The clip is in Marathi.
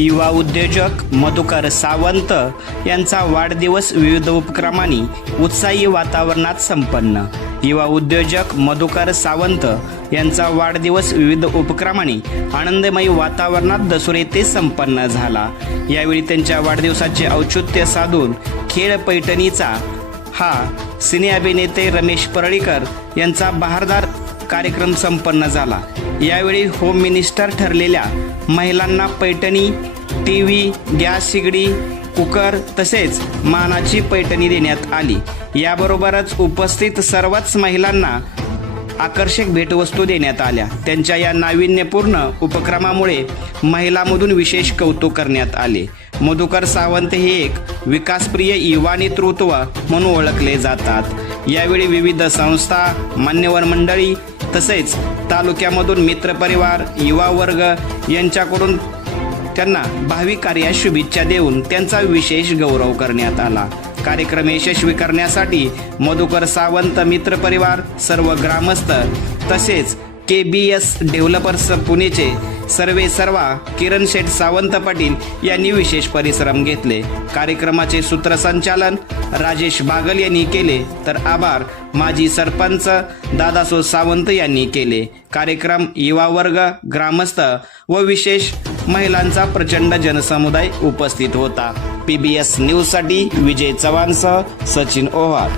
युवा उद्योजक मधुकर सावंत यांचा वाढदिवस विविध उपक्रमांनी उत्साही वातावरणात संपन्न. युवा उद्योजक मधुकर सावंत यांचा वाढदिवस विविध उपक्रमाने आनंदमयी वातावरणात दसूर येथे संपन्न झाला. यावेळी त्यांच्या वाढदिवसाचे औचित्य साधून खेळ पैठणीचा हा सिने अभिनेते रमेश परळीकर यांचा बहारदार कार्यक्रम संपन्न झाला. यावेळी होम मिनिस्टर ठरलेल्या महिलांना पैठणी टी व्ही गॅस शिगडी कुकर तसेच मानाची पैठणी देण्यात आली. याबरोबरच उपस्थित सर्वच महिलांना आकर्षक भेटवस्तू देण्यात आल्या. त्यांच्या या नाविन्यपूर्ण उपक्रमामुळे महिलांमधून विशेष कौतुक करण्यात आले. मधुकर सावंत हे एक विकासप्रिय युवा नेतृत्व म्हणून ओळखले जातात. यावेळी विविध संस्था मान्यवर मंडळी तसेच तालुक्यामधून मित्रपरिवार युवा वर्ग यांच्याकडून त्यांना भावी कार्यास शुभेच्छा देऊन त्यांचा विशेष गौरव करण्यात आला. कार्यक्रम यशस्वी करण्यासाठी मधुकर सावंत मित्र परिवार सर्व ग्रामस्थ तसेच के बी एस डेव्हलपर्स पुणेचे सर्वे सर्वा किरण शेठ सावंत पाटील यांनी विशेष परिश्रम घेतले. कार्यक्रमाचे सूत्रसंचालन राजेश बागल यांनी केले. तर आभार माजी सरपंच दादासो सावंत यांनी केले. कार्यक्रम युवा वर्ग ग्रामस्थ व विशेष महिलांचा प्रचंड जनसमुदाय उपस्थित होता. पीबीएस न्यूजसाठी विजय चव्हाणसह सचिन ओव्हाळ.